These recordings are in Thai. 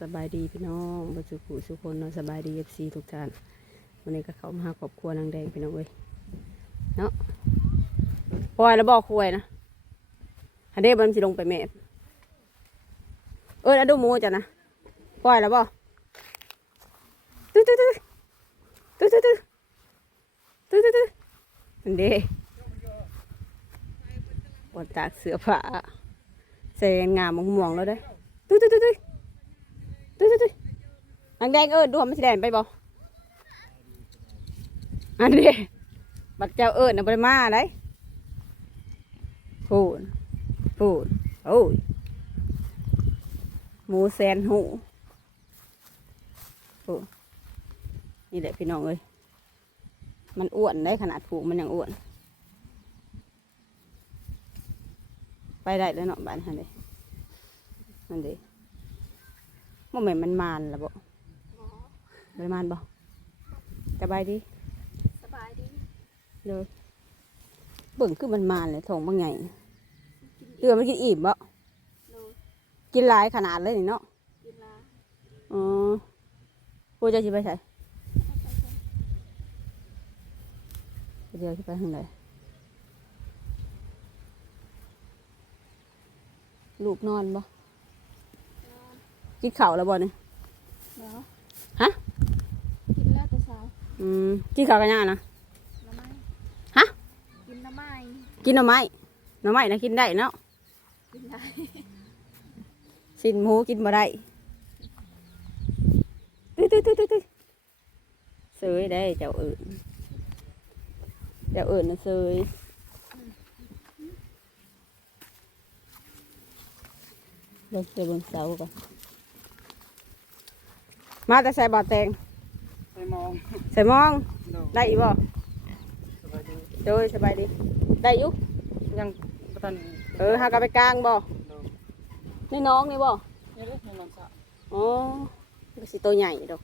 สบายดีพี่น้องบรรจุกุสุคนเนาะสบายดีFCทุกท่านวันนี้ก็เข้ามาหาครอบครัวนางแดงพี่น้องเว้ยเนาะปล่อยแล้วบอกคุยนะฮันเดมันสิลงไปแม่อะดูหมูจ้ะนะปล่อยแล้วบอกตื้อฮันเดปวดตากเสื้อผ้าใส่งามม่วงแล้วได้ตื้อนางแดงดูมันสิแดนไปบ่อันนี้บัดเจ้าน่ะบ่ได้มาได้พูนโอ้ยหมูแสนหูโอ้นี่แหละพี่น้องเอ้ยมันอ้วนได้ขนาดผูกมันยังอ้วนไปได้แล้วเนาะบ้านฮันเดนั่นเด้บ่แม่นมันมานล่ะบ่บ่ได้มานบ่สบายดีเลยเบิ่งคือมันมานเลยท้องบางใหญ่เดือมันกินอิ่มบ่กินหลายขนาดเลยนี่เนาะอ๋อกูจะสิไปใส่เดี๋ยวสิไปทางไหนลูกนอนบ่กินข้าวแล้วบ่เนี่ยฮะกินแล้วแต่เช้ากินข้าวกันยังนะฮะกินน้ำไม้กินหน่อไม้นะกินได้เนาะกินได้สิ้นหมูกินบ่ได้ตื้อเสยได้เจ้าอื่นน่ะเสยเบิ่งบนเสาก่อนมาแต่ใส่บอดแตงใส่มองได้อีบ่โดยสบายดีได้ยุยังประทันหากลับไปกลางบ่นี่น้องนี่บ่นี่เลยในมันสะอ๋อก็สิตัวใหญ่ดอก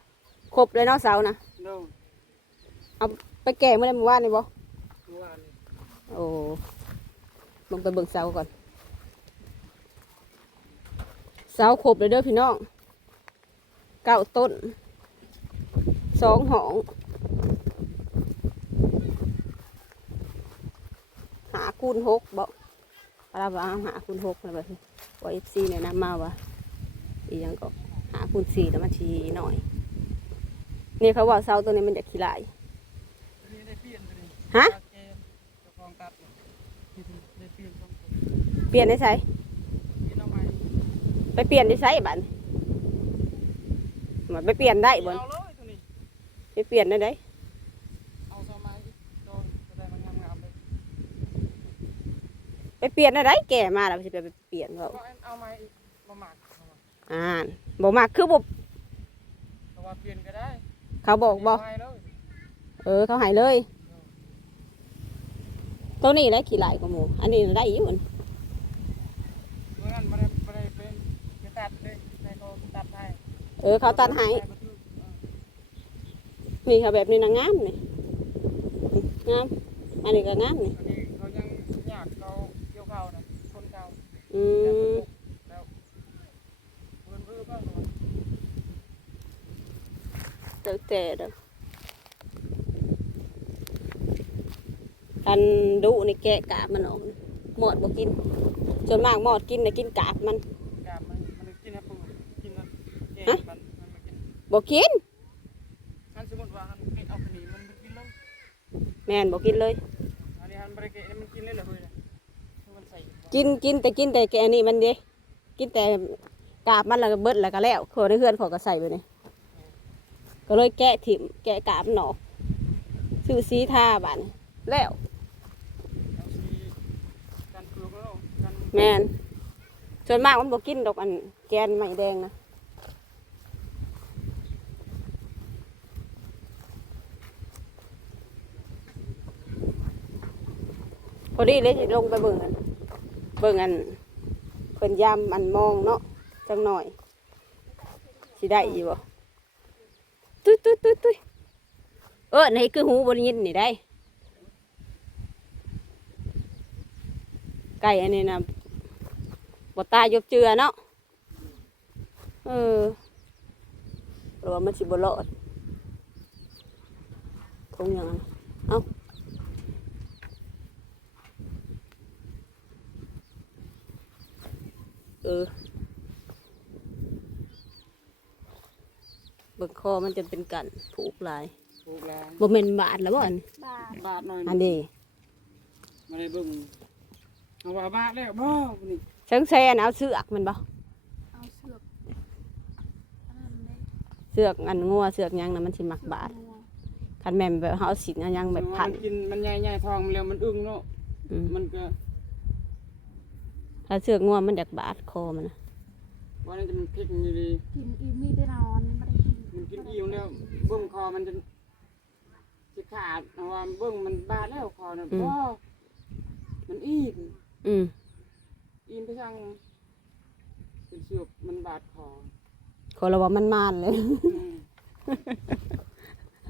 ครบเลยเนาะเสานะเอาไปแก่เมื่อวานนี่บ่โอ้ลงไปเบิ่งเสาก่อนเสาครบเลยเด้อพี่น้อง9 ต้น2 หอง5x6บ่เราว่า5x6เลยแบบว่าFCเนี่ยนำมาว่าอีหยังก็5x4แล้วมันทีหน่อยนี่เขาว่าเสาตัวนี้มันจะขี้ลายฮะเปลี่ยนได้ใช่ไปเปลี่ยนได้ใช่บ้านมันไปเปลี่ยนได้บ่ไปเปลี่ยนได้ไหมไปเปลี่ยนได้แก่มาแล้วจะไปเปลี่ยนเขาเอาไม้บ่หมักบ่มากคือบ่เปลี่ยนก็ได้เขาบอกบ่เขาหายเลยตัวนี้ได้ขี้ลายกว่าหมูอันนี้ได้อยู่มันเขาตัดให้นี่ค่ะแบบนี้นะงามนี่งามอันนี้ก็งามนี่เขายังอยากเขาเกี่ยวเขานะคนเก่าแล้วแต่เด้ออันดุนี่แกะกาบมันออกหมดบ่กินส่วนมากหมดกินแต่กินกาบมันกินนะปูกินนะมันบ่กินอันสมมติว่าอันเอาขนมมันกินเลยแม่นบ่กินเลยอันนี้อันบริเกมันกินเลยเหรอเฮ้ยกินแต่แกนี่มันเด้กินแต่กาบมันแล้วก็เบิดแล้วก็แล้วขอได้เฮือนขอก็ใส่ไปนี่ก็เลยแกะถิ่มแกะกาบมันออกซื้อสีทาบาดนี้แล้วแม่นส่วนมากมันบ่กินดอกอันแกนไม้แดงนะพอดีเลยลงไปเบิ่งอันเพิ่นยามอันมองเนาะจังหน่อยสิได้อยู่บ่ตุ้ยนี่คือหูบ่ได้ยินนี่ได้ไก่อันนี้นะบ่ตายยบเจือเนาะ ว่ามันสิบ่รอดทงอย่างนั้นเอ้าเบิ่งคอมันจนเป็นกันผูกลาย ปลูกแล้ว บ่แม่นบาดแล้วบ่อัน บาท บาทหน่อย อันนี้ มาได้เบิ่งเอาว่าบาทแล้วบ่นี่ ชังแซนเอาเสือกมันบ่ เอาเสือกอันนั้นเลย เสือกอันงัวเสือกหยังน่ะมันสิมักบาด เสือกงัว คันแม่นแบบเฮาเอาสินเอาหยังแบบพัน มันกินมันใหญ่ๆทองมันแล้วมันอึ้งเนาะ อืม มันก็ ถ้าเสือกงัวมันอยากบาดคอมันน่ะ ว่านั่นจะมันพลิกอยู่ดี กินอีมีได้นอนไม่ได้กิน มันกินอิ่มแล้วเบิ่งคอมันจะสิขาดเอาว่าเบิ่งมันบาดแล้วคอน่ะบ่มันอิ่ม อืม อิ่มไปสั่งเป็นเสือกมันบาดคอ ขอระว่ามันมานเลย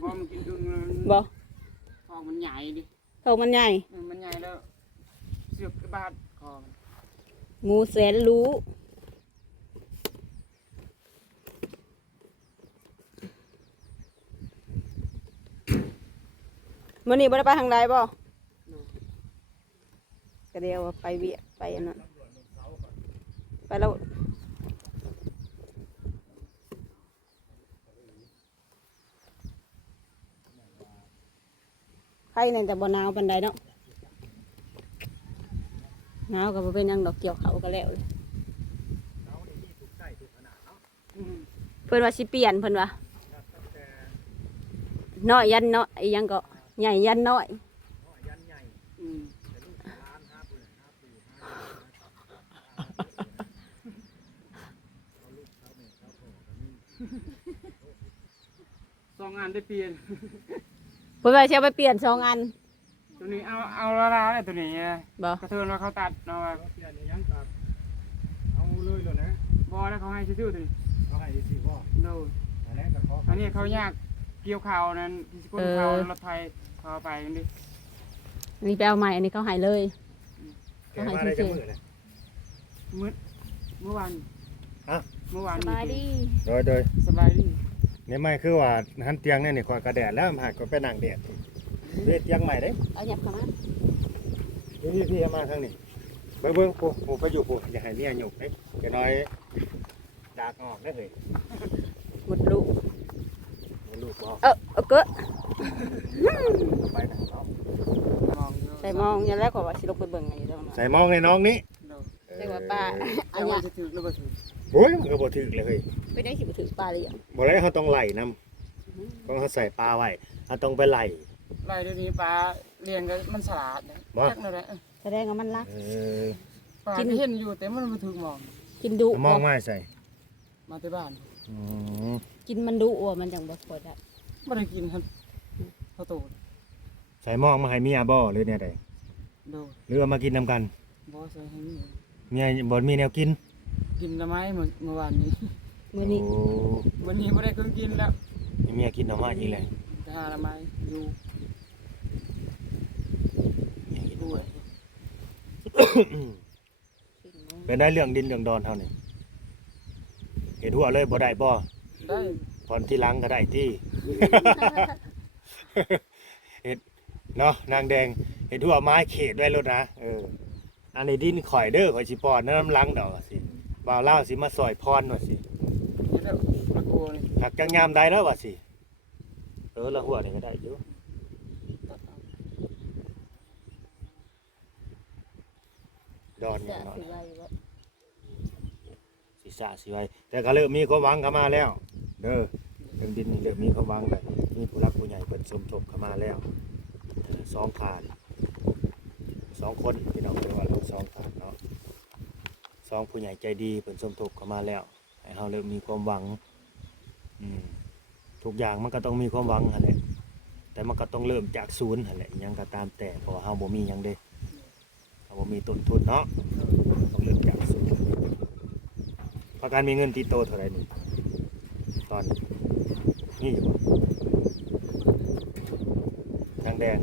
พอมันกินอึ้งแล้วมัน บ่ ทองมันใหญ่ดิ เขามันใหญ่ มันใหญ่แล้วเสือกก็บาดคอมัน งูแสนรู้มื้อนี้บ่ได้ไปทางใดบ่ก็เดียวว่าไปเวียกไปอันนั้นไปแล้วใครนั่นแต่บ่หนาวปานใดเนาะหนาวก็บ่เป็นหยังดอกเกี่ยวเขาก็แล้วเลย อืม เพิ่นว่าสิเปลี่ยนเพิ่นว่าน้อยยันน้อยอีหยังก็ใหญ่ยันน้อย อืมสองงานได้เปลี่ยน เพิ่นว่าสิเอาไปเปลี่ยน2อัน ตัวนี้เอาลาๆเลยตัวนี้ บ่ กระเทินว่าเขาตัดเนาะว่า เปลี่ยนยังตัดเอาเลยเลยนะ บ่แล้วเขาให้ซื่อๆตัวนี้ เขาให้สิบ่ โน อันนี้ก็ขอ อันนี้เขายากเกี่ยวข้าวนั้นที่สกุลเขารถไทยเขาไปนั่นดิ อันนี้ไปเอาใหม่อันนี้เขาให้เลย แกมาได้จังมือเลย เมื่อวาน ฮะ เมื่อวาน สบายดี โดย สบายดี นี่ไม่คือว่าหันเตียงนี่ขวากระแดดแล้วหากก็ไปนั่งแดดเวียดเตียงใหม่เด้ เอาหยับเข้ามา พี่เอามาทางนี้ไปเบิ่งผู้ไปอยู่ผู้อย่าให้เมียหยุกเด้จะน้อยดากออกได้เลย หมดลูก บ่ลูกบ่ เอาเกอะ ไปทางเขา มองอยู่ ใส่มองอย่างแรกก็ว่าสิลงไปเบิ่งอยู่ตรงนั้น ใส่มองในน้องนี้ โน่ ใส่ว่าป้า แต่ว่าจะถือหรือบ่ถือ โอ้ยมันก็บ่ถึกเลยเฮ้ย ไปได้สิไปถือปลาเลยอ่ะ บ่ได้เขาต้องไหลนํต้องเขาใส่ปลาไว้เขาต้องไปไหล ไรเดี๋ยวนี้ปลาเลี้ยงกันมันสลาดนะ บ่ จักนั่นแหละ แสดงว่ามันรัก ปลาที่เห็นอยู่แต่มันบ่ถึงมอง กินดุ เอามองไม้ใส่ มาที่บ้าน อืม กินมันดุอ่ะมันจังบ่พอได้ บ่ได้กินครับข้าวโตด ใส่มองมาให้เมียบ่หรือเนี่ยใด โดด หรือว่ามากินนำกัน บ่ใส่ให้มี เมียบ่มีแนวกิน กินละไม้เมื่อวานนี้ มื้อนี้ โอ้ วันนี้บ่ได้เครื่องกินแล้ว เมียกินหน่อไม้อีกเลย ไปหาละไม้อยู่ เมียกินหน่อ ด้วย ไม้เป็นได้เรื่องดินเรื่องดอนเท่านี้เห็ดหัวเลยบ่ได้บ่ ได้ พรที่หล้างก็ได้ที่ เห็ดเนาะนางแดงเห็ดหัวไม้เขตไว้รถนะอันนี้ดินข่อยเด้อข่อยสิปอนน้ำหลังดอกสิบ่าวเล่าวสิมาซอยพรว่าสิ เฮ็ดแล้วละโกนี่ หักจังยามได้แล้วว่าสิละหัวนี่ก็ได้อยู่ ตัดเอา ดอน จะ เนาะ สิไว้บ่ สิสะสิไว้แต่ก็เริ่มมีความหวังเข้ามาแล้ว เด้อเรื่องดินนี่เริ่มมีความหวังเลยมีผู้รักผู้ใหญ่เปิดสมทบเข้ามาแล้วสองขาด2 คนพี่น้องเรียกว่าเรา2ขาดเนาะ2ผู้ใหญ่ใจดีเปิดสมทบเข้ามาแล้วให้เราเริ่มมีความหวังทุกอย่างมันก็ต้องมีความหวังหั่นแหละแต่มันก็ต้องเริ่มจากศูนย์หั่นแหละอิหยังก็ตามแต่เพราะว่าเราบ่มีหยังเด้เราบ่มีต้นทุนเนาะต้องเริ่มจากศูนย์ประกันมีเงินติดโตวเท่าไหร่นี่ตอนนี่อยู่บ่ทางแดง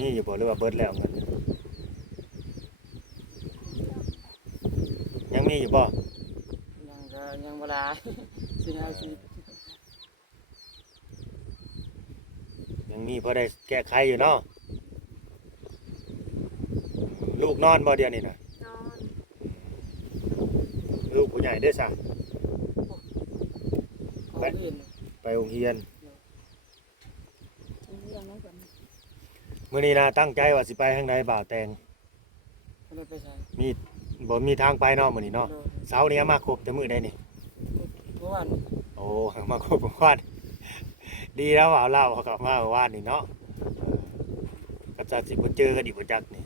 นี่อยู่บ่หรือว่าเบิดแล้วเงินยังมีอยู่บ่ ยังก็ยังบ่หลาย 4-5ชีวิต ยังมีพอได้แก้ไขอยู่เนาะลูกนอนบ่เดียวนี่นะ นอน ลูกผู้ใหญ่ได้ซะ เขาเห็น ไปโรงเรียน เรื่องนั้นก่อน มื้อนี้นะตั้งใจว่าสิไปทางใดบ่าวแตง ก็เลยไปใช้ มีบ่มีทางไปเนาะมื้อนี้เนาะเสาร์นี้มาครบแต่มื้อใดนี่ เมื่อวาน โอ้มาครบทุกวันดีแล้วว่าเล่าเขากลับมาเมื่อวานนี่เนาะก็จะสิบ่เจอกันอีกบ่จักนี่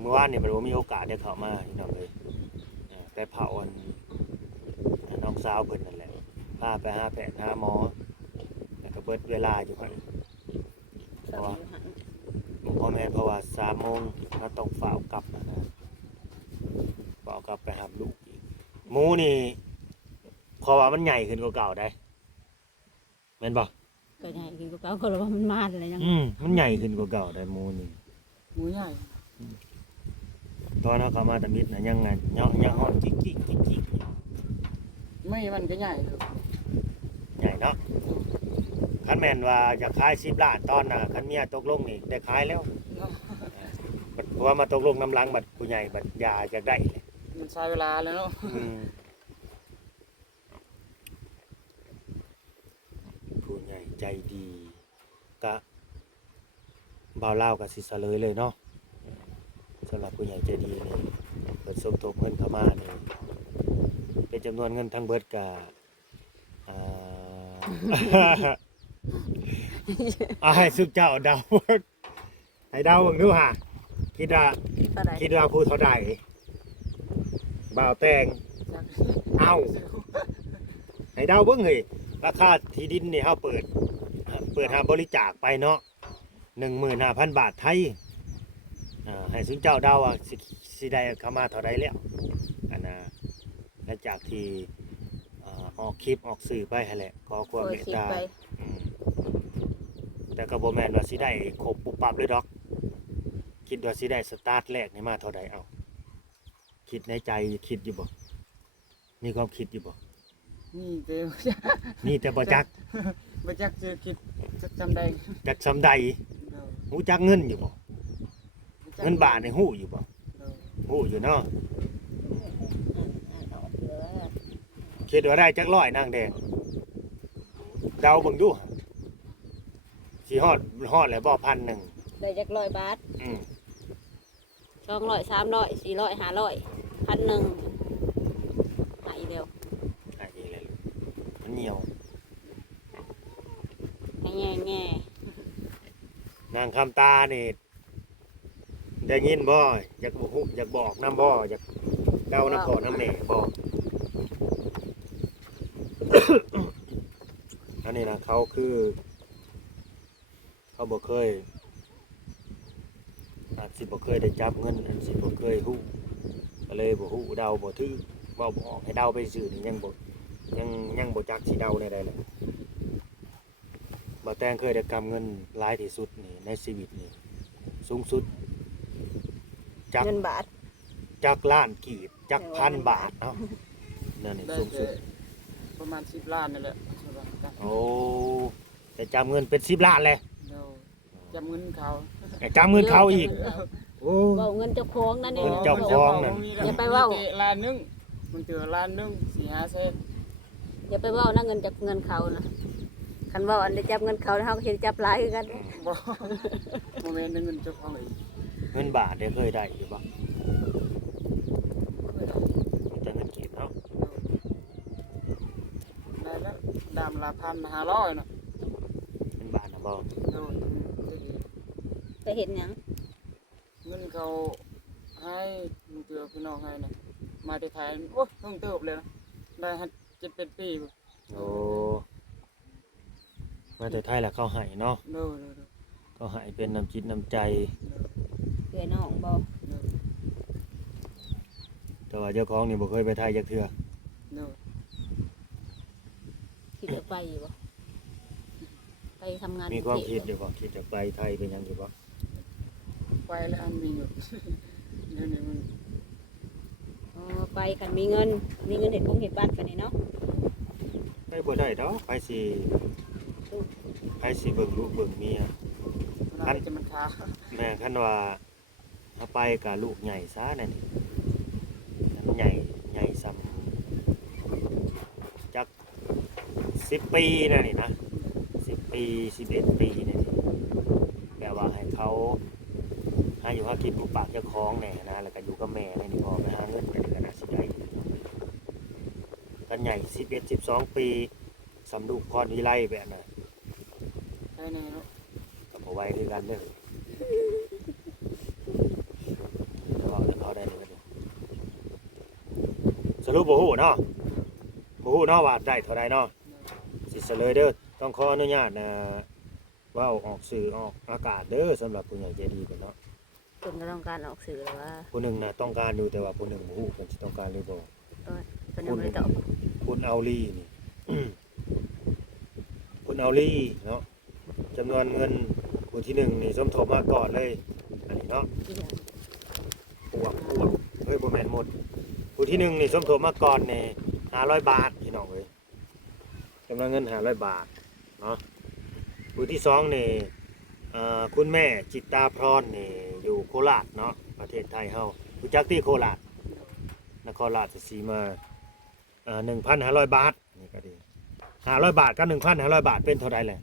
เมื่อวานนี่มันบ่มีโอกาสได้เข้ามาพี่น้องเอ้ยไปเผาอันน้องสาวเพิ่นนั่นแหละพาไปหาแพทย์หาหมอแล้วก็เบิดเวลาอยู่หั่น สาวอยู่หัน พ่อแม่เพราะว่า3 โมงเราต้องฝ่าวกลับนะฝ่าวกลับไปหาลูกอีกหมูนี่เพราะว่ามันใหญ่ขึ้นกว่าเก่าได้แม่นบ่ ก็ใหญ่กินก็เก่าก็เลยว่ามันมาอะไรยัง มันใหญ่ขึ้นกว่าเก่าได้หมูนี่ หมูใหญ่ ตอนนั้นเขามาตะมิดนะยังไงยังฮอดจิกจิกจิกจิก ไม่มันก็ใหญ่ครับ ใหญ่เนาะคันแม่นว่าจะขาย10 ล้านตอนน่ะคันเมียตกลงนี่ได้ขายแล้ว เนาะ เพราะว่ามาตกลงน้ำหลังบัดผู้ใหญ่บัดยาจะได้เลย มันใช้เวลาแล้วเนาะ ผู้ใหญ่ใจดีกะบ่าวลาวกับสิเสลยเลยเนาะสำหรับผู้ใหญ่ใจดีนี่เปิดสมทบเงินเข้ามานี่เป็นจำนวนเงินทั้งเบิดกะให้สุกเจ้าเดาให้เดาเบิ่งดูฮะคิดว่า เท่าไหร่ คิดว่าผู้เท่าใดบ่าวแตง จาก เอ้าให้เดาเบิ่งเฮ้ยราคาที่ดินนี่เฮาเปิดหาบริจาคไปเนาะ 15,000 บาทไทยให้สุเจ้าเดาว่าสิได้เข้ามาเท่าใดแล้วอันน่ะหลังจากที่ออกคลิปออกสื่อไปหั่นแหละขอความเมตตา ไป อืมแต่ก็บ่แม่นว่าสิได้ครบปุ๊บปั๊บเลยดอก คิดว่าสิได้สตาร์ทแรกนี่มาเท่าใดเอา คิดในใจคิดอยู่บ่มีความคิดอยู่บ่ นี่เดียว นี่แต่บ่จัก บ่จักจะคิดจะจำได้ จักซำใด เดา ฮู้จักเงินอยู่บ่ บ่จัก เงินบาทนี่ฮู้อยู่บ่ เดา ฮู้อยู่เนาะคิดว่าได้จักร้อยนางแดงเดาเบิ่งดูสิฮอดแล้วบ่1,000 ได้จัก100 บาท อืม 200 300 400 500 1,000หายเร็ว ไอ้นี่แหละมันเหนียว แง่แง่ นางคำตานี่ได้ยินบ่อยากบอกอยากบอกน้ำบ่อยากเดาน้ำพ่อน้ำแม่บ่ อันนี้นะเขาคือเขาบ่เคยอาจสิบ่เคยได้จับเงินอาจสิบ่เคยฮู้ก็เลยบ่ฮู้เดาบ่ถือเว้าบ่ออกให้เดาไปซื่อนี่ยังบ่จักสิเดาได้ใดเลยบ่แต่งเคยได้กำเงินหลายที่สุดนี่ในชีวิตนี่สูงสุดจัก เงินบาท จักล้านกีบจักพันบาทเนาะนั่นนี่ ได้ สูงสุด ประมาณ10 ล้านนี่แหละใช่ป่ะจ้ะ โอ้แต่จำเงินเป็น10 ล้านเลย เดาจำเงินเขา แต่จำเงินเขาอีกโอ้ เว้าเงินเจ้าของนั่นเอง เงินเจ้าของนั่น อย่าไปเว้า ล้านหนึงมันเจอล้านหนึง4-5 เซน อย่าไปเว้านะเงินจากเงินเขานะคันเว้าอันได้จับเงินเขาแล้วเขาก็เห็นจับหลายคือกัน บ่โมเมนต์เงินเจ้าของอีก เงินบาทได้เคยได้อยู่บ่ เคยได้ มีแต่เงินกีบเนาะ ได้แล้วดำละ1,500เนาะ เงินบาทนะบ่ โดนจะดี ไปเห็นหยัง เงินเขาให้มึงเจอพี่น้องให้นะมาที่ไทยโอ้ยเพิ่งเติบเลยนะได้7-8 ปีบ่ โอ้มาแต่ไทยแหละเขาให้เนาะ โดน เขาให้เป็นน้ำจิตน้ำใจ เพื่อนน้องบ่ แต่ว่าเจ้าของนี่บ่เคยไปไทยจักเทื่อ โดน คิดจะไปอยู่บ่ไปทำงาน มีความ กรุงเท คิด พ อยู่บ่คิดจะไปไทยเป็นหยังอยู่บ่ ไปแล้วอันมีอยู่ เดี๋ยวนี้มัน อ๋อไปคันมีเงินเห็นคงเห็นบ้านกันนี่เนาะ ไปบ่ได้ดอกไปสิเบิ่งลูกเบิ่งเมีย มันจะมันคา แม่คันว่าถ้าไปกับลูกใหญ่ซะนั่นนี่มันใหญ่ซ้ำจัก10 ปีนั่นนี่นะ10 ปี11 ปีนี่แปลว่าให้เขาหาอยู่หากินปลูกปากเจ้าของแน่นะแล้วก็อยู่กับแม่นี่พอไปหาเงินไปเดือนน่ะสิได้กันใหญ่11 12 ปีสำลูกพรวิไลแบบน่ะ ใช่แน่เนาะ ก็บ่ไหวคือกันเด้อจะเขาได้เลยก็ดูสรุปบ่ฮู้เนาะว่าได้เท่าใดเนาะสิเฉลยเด้อต้องขออนุญาตเว้าออกสื่อออกอากาศเด้อสำหรับผู้ใหญ่ใจดีเพิ่นเนาะ เพิ่นก็ต้องการออกสื่อแล้วว่า ผู้หนึ่งน่ะต้องการอยู่แต่ว่าผู้หนึ่งบ่ฮู้เพิ่นสิต้องการหรือบ่ เพิ่นยังบ่ได้ตอบ คุณเอาลี่นี่ คุณเอาลี่เนาะจำนวนเงินผู้ที่หนึ่งนี่สมทบมาก่อนเลยอันนี้เนาะ อีหยัง ปวกเฮ้ยบ่แม่นหมดผู้ที่หนึ่งนี่สมทบมาก่อนนี่500 บาทพี่น้องเอ้ยจำนวนเงิน500 บาทเนาะผู้ที่สองนี่คุณแม่จิตตาพรนี่อยู่โคราชเนาะประเทศไทยเฮารู้จักที่โคราชนครราชสีมา1,500 บาทนี่ก็ดี500 บาทกับ 1,500 บาทเป็นเท่าใดแหละ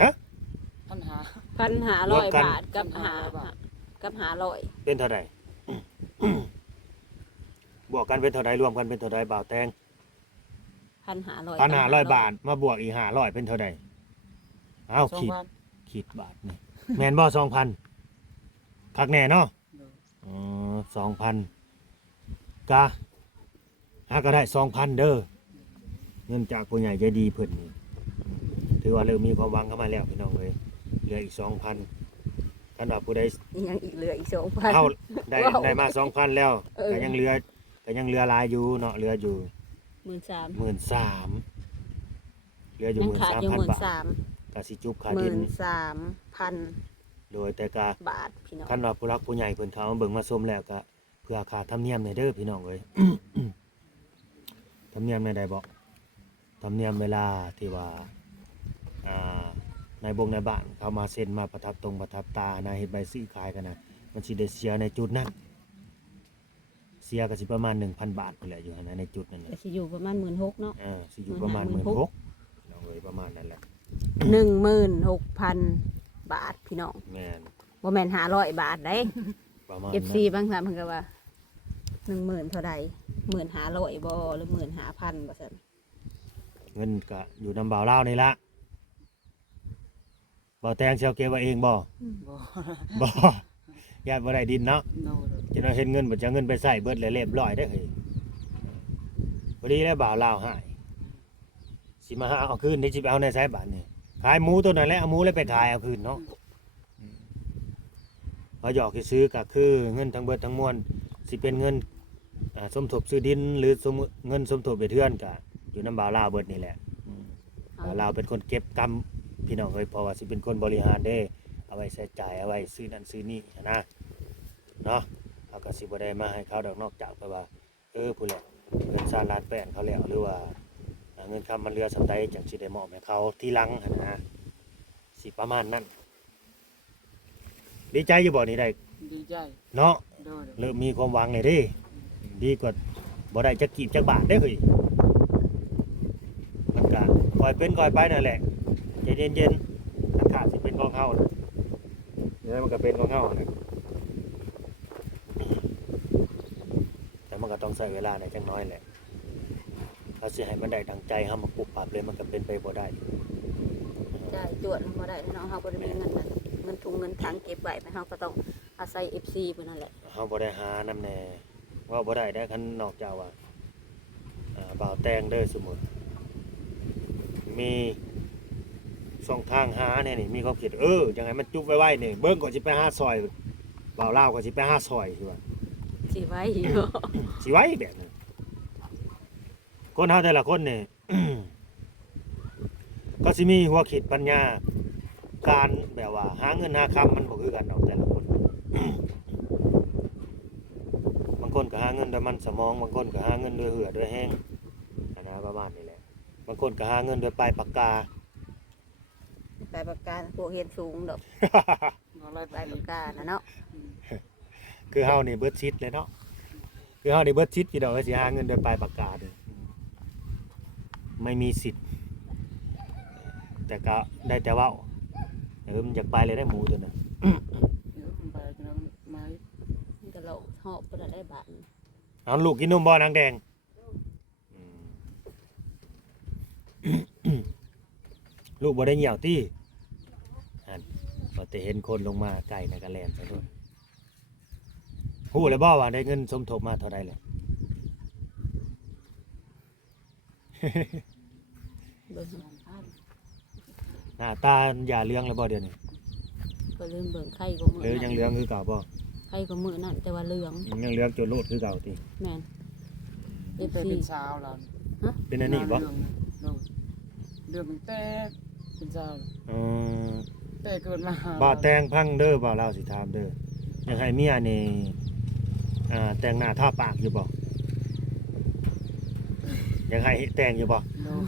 ฮะ 1,500 บาทกับ500 เป็นเท่าใด บวกกันเป็นเท่าใดรวมกันเป็นเท่าใดบ่าวแตง 1,500 บาทมาบวกอีก500เป็นเท่าใดอ้าวขีดบาทนี่แม่นบ่2,000คักแน่เนาะอ๋อ2,000กะหาก็ได้ 2,000 เด้อเงินจากผู้ใหญ่ใจดีเพิ่นนี่ถือว่าเริ่มมีความหวังเข้ามาแล้วพี่น้องเอ้ยเหลืออีก 2,000คันว่าผู้ใด อีหยังอีกเหลืออีก 2,000 เฮาได้มา 2,000 แล้ว เออ ก็ยังเหลือหลายอยู่เนาะเหลืออยู่ 13,000 13,000เหลืออยู่ ยังขาดอยู่ 13,000 บาทก็สิจุบค่าดิน 13,000 โดยแต่ก็ บาทพี่น้อง คันว่าผู้รักผู้ใหญ่เพิ่นเขามาเบิ่งมาชมแล้วก็เพื่อค่าธรรมเนียมในเด้อพี่น้องเอ้ย ธรรมเนียมในใดบ่ธรรมเนียมเวลาที่ว่าในบงในบ้านเขามาเซ็นมาประทับตานะเฮ็ดใบซื้อขายกันนะมันสิได้เสียในจุดนั้นเสียก็สิประมาณ 1,000 บาทพุ่นแหละอยู่หั่นนะในจุดนั้นน่ะ ก็สิอยู่ประมาณ 16,000 เนาะ สิอยู่ประมาณ 16,000 น้องเอ้ยประมาณนั้นแหละ 16,000 บาทพี่น้อง แม่น บ่แม่น500 บาทได้ ประมาณ FC บางท่านเพิ่นก็ว่า 10,000 เท่าใด1,500บ่หรือ 15,000บ่ซั่น เงินก็อยู่นำบ่าวลาวนี่ละบ่แตงสิเอาเก็บไว้เองบ่ บ่ บ่ ญาติบ่ได้ดินเนาะ โน จะเราเห็นเงินบ่จะเอาเงินไปใส่เบิดแล้วเรียบร้อยได้อเฮ้ยพอดีแล้วบ่าวลาวหายสิมาหาเอาคืนนี่สิไปเอาในไสบาทนี่ขายหมูตัวนั้นแหละเอาหมูแล้วไปขายเอาคืนเนาะพอหยอกสิซื้อก็คือเงินทั้งเบิดทั้งมวลสิเป็นเงินสมทบซื้อดินหรือเงินสมทบไปเทือนก็อยู่นำบ่าวลาวเบิดนี่แหละบ่าวลาวเป็นคนเก็บกำพี่น้องเอ้ยเพราะว่าสิเป็นคนบริหารเด้เอาไว้ใช้จ่ายเอาไว้ซื้อนั่นซื้อนี่นะเนาะเขาก็สิบ่ได้มาให้เขาดอกนอกจากไปว่าผู้แหละเงิน3 ล้าน8เขาแล้วหรือว่าเงินคำมันเรือสำใดจังสิได้มอบให้เขาที่หลังหั่นนะสิประมาณนั้นดีใจอยู่บ่นี่ได้ ดีใจ เนาะ โดย เริ่มมีความหวังเลยเด้ดีกว่าบ่ได้จักกีบจักบาทเด้เฮ้ยมันก็ค่อยเป็นค่อยไปนั่นแหละใจเย็นๆถ้าขาดสิเป็นของเฮาน่ะเดี๋ยวมันก็เป็นของเฮาน่ะแต่มันก็ต้องใช้เวลาในจักหน้อยแหละถ้าสิให้มันได้ดังใจเฮามาปรับปรับเลยมันก็เป็นไปบ่ได้ จ่ายจวดบ่ได้เนาะเฮาบ่ได้มีเงินนั่นเงินทุงเงินถังเก็บไว้เฮาก็ต้องอาศัย FC เพิ่นนั่นแหละ เฮาบ่ได้หานำแน่ว่าบ่ได้คันนอกจากว่าบ่าวแตงเด้อสมมุติมีช่องทางหาแน่นี่มีความคิดจังไงมันจุบไว้ๆนี่เบิ่งก่อนสิไปหาซอยบ่าวลาวก่อนสิไปหาซอยสิว่า สิไว้อยู่ สิไว้แบบนั้นคนเฮาแต่ละคนนี่ ก็สิมีหัวคิดปัญญาการแบบว่าหาเงินหาคำมันบ่คือกันดอกแต่ละคน บางคนก็หาเงินด้วยมันสมองบางคนก็หาเงินด้วยเหือด้วยแห้งอันนั้นประมาณนี้แหละ บางคนก็หาเงินโดยปลายปากกา ปลายปากกาพวกเฮ็ดสูงดอก เอาอะไร ปลายปากกาน่ะเนาะ คือเฮานี่เบิดชิดเลยเนาะคือเฮานี่เบิดชิดพี่ดอกก็สิหาเงินโดยปลายปากกาเด้อไม่มีสิทธิ์ แต่ก็ได้แต่เว้ามันอยากไปเลยได้หมูตัวนั้น เดี๋ยวมันไปจนไม้ มันก็เราหอบบ่ได้บาท เอาลูกกินนมบ่นางแดงลูกบ่ได้เหี่ยวตี้อันพอแต่เห็นคนลงมาไก่ในกระแลนซะด้วยฮู้เลยบ่ว่าได้เงินสมทบมาเท่าใดเลย เบิ่ง หน้าตาอย่าเลี้ยงแล้วบ่เดี๋ยวนี้ ก็เริ่มเบิ่งไข่ก็มื้ หรือยังเลี้ยงคือเก่าบ่ ไข่ก็มื้อนั่นแต่ว่าเหลือง ยังเลี้ยงจนโลดคือเก่าติ แม่น เคย FC เป็นสาวแล้ว เป็นอันนี้บ่ เรื่องมันแต่เป็นสาว อือ แต่เกิดมา บ่าวแต่งพังเด้อบ่าวลาวสิถามเด้ออยากให้เมียนี่แต่งหน้าทาปากอยู่บ่อยากให้แต่งอยู่บ่ โดย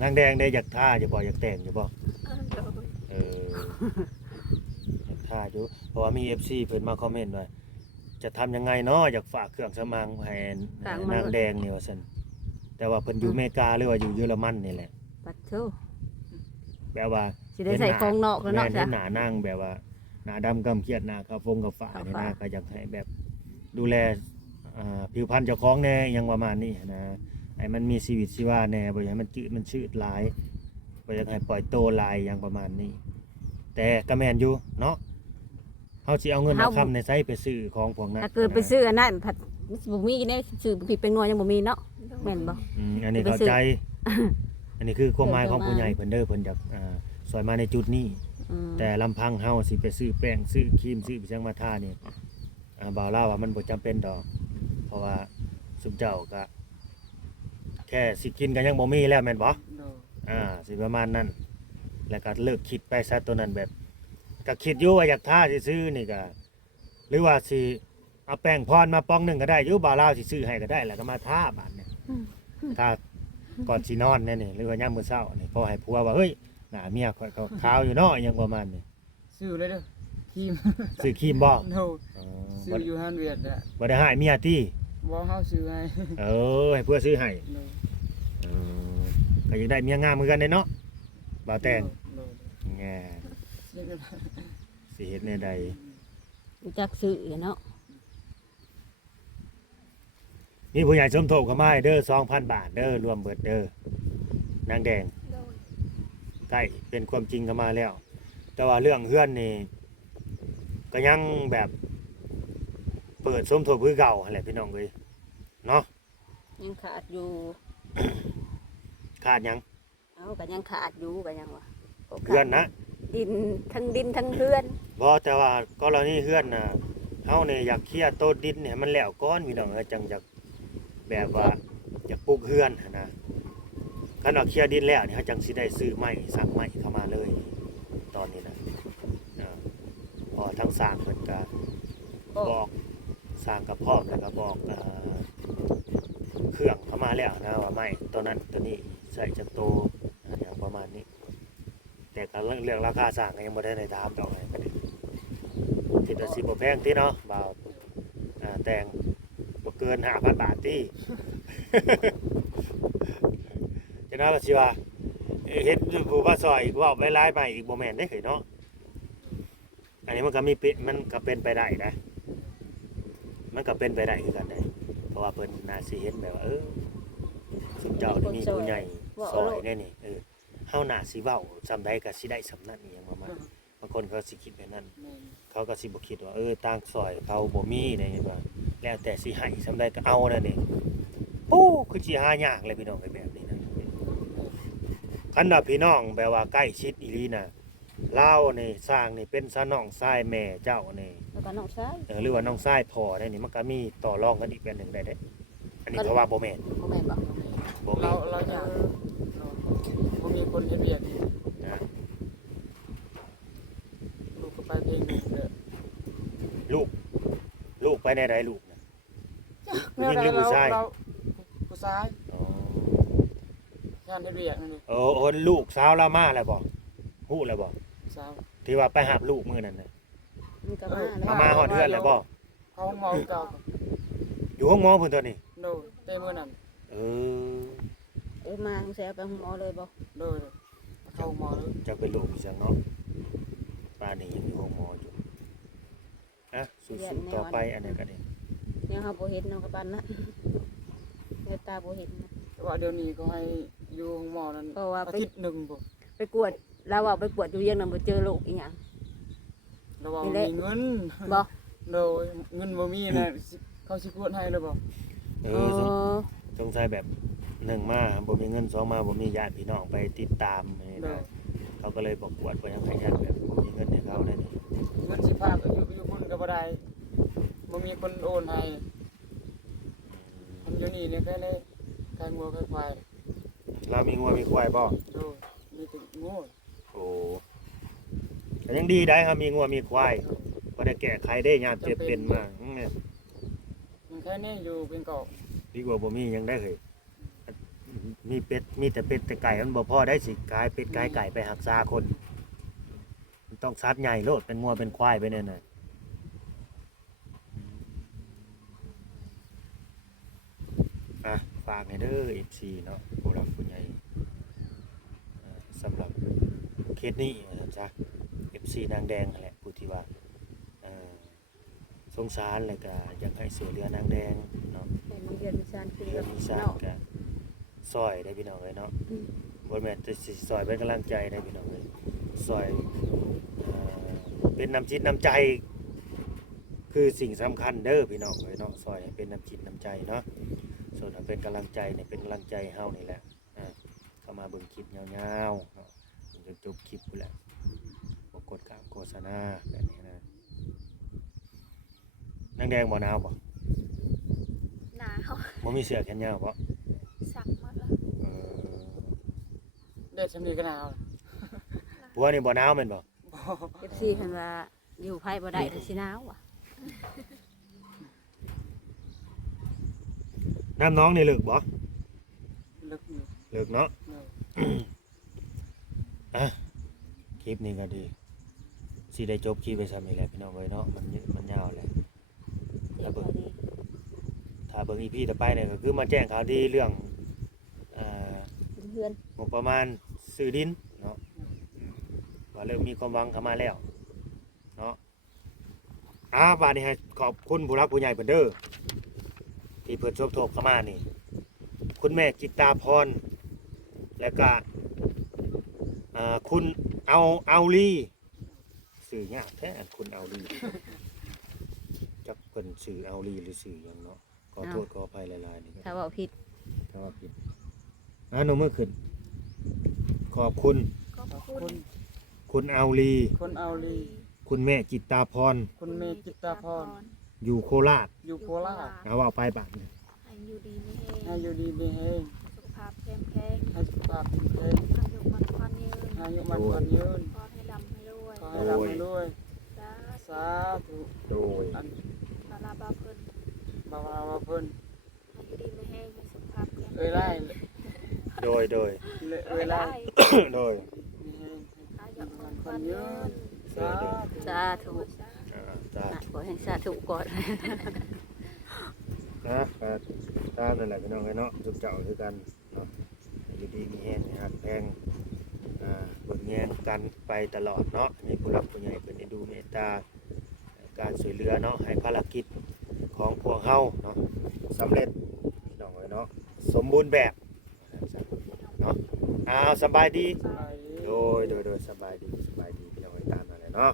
นางแดงได้อยากท่าอยู่บ่อยากแต่งอยู่บ่เอออยากท่าอยู่เพราะว่ามี FC เพิ่นมาคอมเมนต์ว่าจะทำยังไงเนาะอยากฝากเครื่องสำอางให้นางแดงนี่ว่าซั่นแต่ว่าเพิ่นอยู่อเมริกาหรือว่าอยู่เยอรมันนี่แหละ ปัดโธ แบบว่า สิได้ใส่ของนอกแล้วเนาะ แม่ จ้ะ หน้านางแบบว่าหน้าดำกำเครียดหน้ากระฟงกระฝานี่นะก็อยากให้แบบดูแลผิวพรรณเจ้าของแน่อยังประมาณนี้นะให้มันมีชีวิตชีวาแน่บ่อยากให้มันจืดมันชืดหลายบ่อยากให้ปล่อยโตหลายอย่างประมาณนี้ แต่ก็แม่นอยู่เนาะเฮาสิเอาเงินเอาคำในไสไปซื้อของพวกนั้น ถ้าเกิดไปซื้ออันนั้นผัดมันสิบ่มีแน่ซื้อผิดเป็นนัวยังบ่มีเนาะแม่นบ่ อันนี้เข้าใจ อันนี้คือความหมายของผู้ใหญ่เพิ่นเด้อเพิ่นอยากสอยมาในจุดนี้ อืม แต่ลำพังเฮาสิไปซื้อแป้งซื้อครีมซื้อไปจังมาทานี่บ่าวลาวว่ามันบ่จำเป็นดอก เพราะว่าสุมเจ้าก็แค่สิกินก็ยังบ่มีแล้วแม่นบ่ โดย สิประมาณนั้น แล้วก็เลิกคิดไปซะตัวนั้นแบบก็คิดอยู่ว่าอยากทาซื้อๆนี่ก็หรือว่าสิเอาแป้งพรมาป้องหนึงก็ได้อยู่บ่าวลาวสิซื้อให้ก็ได้แล้วก็มาทาบาดเนี่ยทาก่อนสินอนแน่นี่หรือว่ายามมื้อเช้านี่พอให้ผัวว่าเฮ้ยหน้าเมียข่อยก็ขาวอยู่เนาะอิหยังประมาณนี้ ซื้อเลยเด้อทีม ซื้อครีมบ่ โดยซื้ออยู่ฮันเวียดอ่ะ บ่ได้ให้เมียติ บ่เฮาซื้อให้ ให้เพื่อซื้อให้ โดย ก็อยากได้เมียงามเหมือนกันเด้เนาะบ่าวแต่ง โดย แง่ เรียกได้ สิเฮ็ดแนวใด รู้จักซื้อเนาะ มีผู้ใหญ่สมทบเข้ามาให้เด้อ 2,000 บาทเด้อรวมเบิดเด้อนางแดง โดย ใกล้เป็นความจริงเข้ามาแล้ว แต่ว่าเรื่องเฮือนนี่ก็ยังแบบเปิดสมทบคือเก่าหั่นแหละพี่น้องเอ้ยเนาะ ยังขาดอยู่ ขาดหยัง เอาก็ยังขาดอยู่ก็ยังว่า เฮือนนะ ดินทั้งเฮือน บ่แต่ว่ากรณีเฮือนน่ะเฮานี่อยากเคลียร์โต๊ะดินเนี่ยมันแล้วก่อนพี่น้องเอ้ยจังอยากแบบว่าอยากปลูกเฮือนหั่นนะคันว่าเคลียร์ดินแล้วนี่เฮาจังสิได้ซื้อไม้สั่งไม้เข้ามาเลย ตอนนี้นะพอทั้งสร้างเพิ่นก็บอกสร้างกับพ่อแล้วก็บอกเครื่องเข้ามาแล้วนะว่าไม้ตัวนั้นตัวนี้ใส่จักโตอย่างประมาณนี้ แต่ก็เรื่องราคาสร้างก็ยังบ่ได้ในถามดอกอะไรก็ได้คิดว่าสิบ่แพงติเนาะบ่าวแต่งบ่เกิน 5,000 บาทติ จะน่าว่าสิว่าเฮ็ดผู้ว่าซอยอีกเว้าหลายๆไปอีกบ่แม่นเด้เฮ้ยเนาะอันนี้มันก็มีมันก็เป็นไปได้นะมันก็เป็นไปได้คือกันได้เพราะว่าเพิ่นน่าสิเห็นแบบว่าสุเจ้านี่มีผู้ใหญ่ซอยแน่นี่เฮาน่าสิเว้าซำใดก็สิได้สำนั้นอีหยังประมาณบางคนเขาสิคิดแบบนั้น แม่น เขาก็สิบ่คิดว่าต่างซอยเขาบ่มีได้เห็นว่าแล้วแต่สิให้ซำใดก็เอานั่นนี่โอ้คือสิหายากเลยพี่น้องแบบนี้นะคันว่าพี่น้องแบบว่าใกล้ชิดอีหลีน่ะลาวนี่สร้างนี่เป็นซะน้องชายแม่เจ้านี่ แล้วก็น้องชาย หรือว่าน้องชายพ่อได้นี่มันก็มีต่อรองกันอีกแบบหนึงได้เด้อันนี้เพราะว่าบ่แม่น บ่แม่นบ่ บ่แม่น เราจะบ่มีคนเฮ็ดเวียก นะ ลูกก็ไปเพลงนึงเด้อ ลูกไปในใดลูกนะผู้หญิงหรือผู้ชาย เราผู้ชาย อ๋อ ท่านเฮ็ดเวียกนั่นนี่ โอ้ลูกสาวเรามาแล้วบ่ฮู้แล้วบ่ สาว ที่ว่าไปหาลูกมื้อนั้นน่ะ มันก็มา เอา แล้ว มาฮอดเฮือนแล้วบ่ เขาห้องหมอเก่า อยู่ห้องหมอเพิ่นตัวนี้ โดยเต้มื้อนั้น เออ มาสงสัยเอาไปหมอเลยบ่ โดยเข้าหมอเลย จักเป็นลูกอีจังเนาะป่านนี้ยังอยู่ห้องหมออยู่อ่ะสู้ๆต่อไปอันนี้ก็ได้ ยังเฮาบ่เห็นเนาะกับปานนั้นเดี๋ยวตาบ่เห็นนะ แต่ว่าเดี๋ยวนี้ก็ให้อยู่ห้องหมอนั้น เพราะว่า อาทิตย์หนึงบ่ ไปกวดเราเอาไปกวดอยู่เวียงนำบ่เจอโรคอีหยัง แล้วว่า นี่แหละ มีเงิน บ่ โดยเงินบ่มีนะเขาสิกวดให้แล้วบ่ เอ อ๋ อ อ สงสัยแบบหนึ่งมาบ่มีเงินสองมาบ่มีญาติพี่น้องไปติดตามนี่ โด นะ ย เขาก็เลยบอกกวดว่ายังไงญาติแบบบ่มีเงินให้เขาได้นี่ เงินสิพากอยู่พุ่นก็บ่ได้บ่มีคนโอนให้มันอยู่นี่เนี่ยแค่เลยขายงัวขายควาย เรามีงัวมีควายบ่ โดยมีแต่งัว โอ้แต่ยังดีได้ครับมีงัวมีควายบ่ได้แก้ไขได้ยามเจ็บเป็นมาเนี่ย มันแค่นี้อยู่เป็นเกาะ ดีกว่าบ่มีหยังได้เฮ้ยมีเป็ดมีแต่เป็ดแต่ไก่มันบ่พอได้สิกลายเป็ดกลายไก่ไปรักษาคนมันต้องสัตว์ใหญ่โลดเป็นงัวเป็นควายไปแน่น่ะอ่ะฝากให้เด้อ FC เนาะผู้รักผู้ใหญ่สำหรับเคสนี้นะจ๊ะ FC นางแดงนั่นแหละผู้ที่ว่าสงสารแล้วก็อยากให้ช่วยเหลือนางแดงเนาะ ให้มีเรียนมีชานคือ เรื่องมีสร้าง เนาะ ก็ซอยได้พี่น้องเลยเนาะ อืม บ่แม่นแต่สิซอยเป็นกำลังใจได้พี่น้องเลยซอยเป็นน้ำจิตน้ำใจ คือสิ่งสำคัญเด้อพี่น้องเลยเนาะซอยให้เป็นน้ำจิตน้ำใจเนาะส่วนถ้าเป็นกำลังใจเนี่ยเป็นกำลังใจให้เฮานี่แหละเข้ามาเบิ่งคลิปยาวๆเนาะจนจบคลิปพู้นแหละบ่กดกราบโฆษณาแบบนี้นะนางแดงบ่หนาวบ่ หนาว บ่มีเสื้อแขนยาวบ่ สักหมดแล้ว เออ เด็ดชำนีก็หนาว ผัวนี่บ่หนาวแม่นบ่ FC เพิ่นว่าอยู่ไผบ่ได้ถ้าสิหนาวอ่ะ น้ำน้องนี่เลิกบ่ ลึกอยู่ เลิกเนาะ เนอะ อ่ะคลิปนี้ก็ดีสิได้จบคลิปไปซ้ำนี่แหละพี่น้องเอ้ยเนาะมันยาวแหละ เดี๋ยวพอดี ถ้าเบิ่ง EP ต่อไปเนี่ยก็คือมาแจ้งข่าวดีเรื่องอ่า เพื่อน งบประมาณซื้อดินเนาะว่าเริ่มมีความหวังเข้ามาแล้วเนาะบาดนี้ให้ขอบคุณผู้รักผู้ใหญ่เพิ่นเด้อที่เพิ่นสมทบเข้ามานี่ คุณแม่จิตตาพรแล้วก็คุณเอาลีสื่อยากแท้คุณเอาลีจักเพิ่นสื่อเอาลีหรือสื่อหยังเนาะขอโทษขออภัยหลายๆนี่ก็ ถ้าเว้าผิด ถ้าว่าผิดหนูมือขึ้น ขอบคุณ ขอบ ขอบ คุ คุณ ณ คุณเอาลี คนเอาลี คุณแม่จิตตาพร คุณเมจิตตาพร อยู่โคราช อยู่โคราช เอาว่าไปบาทนี่ ให้อยู่ดีไม่แห้ง ให้อยู่ดีมีแฮง สุขภาพเข้มแข็ง ให้สุขภาพแข็งแรง อายุมันควันยืน อายุมันคนยืน ขอให้ร่ำให้รวย ขอให้ร่ำให้รวย สา สาธุ โดย อัน บาลาบาเพิ่น บาวาเพิ่น ให้อยู่ดีไม่แห้งให้สุขภาพแข็ง เอ้ยไล่ โดย เอ้ยไล่ โดย มีแฮง อายุมันควันยืน สาธุ สาธุ จ้า ขอให้สาธุก่อน นะตามนั่นแหละพี่น้องเนาะทุกเจ้าคือกันเนาะอยู่ดีมีแห้งนะครับแพงเบิ่งแย่งกันไปตลอดเนาะมีผู้รักผู้ใหญ่เป็นเอ็นดูเมตตาการช่วยเหลือเนาะให้ภารกิจของพวกเฮาเนาะสำเร็จพี่น้องเนาะสมบูรณ์แบบเนาะสบายดี สบายดี โดยสบายดีพี่น้องตามนั่นแหละเนาะ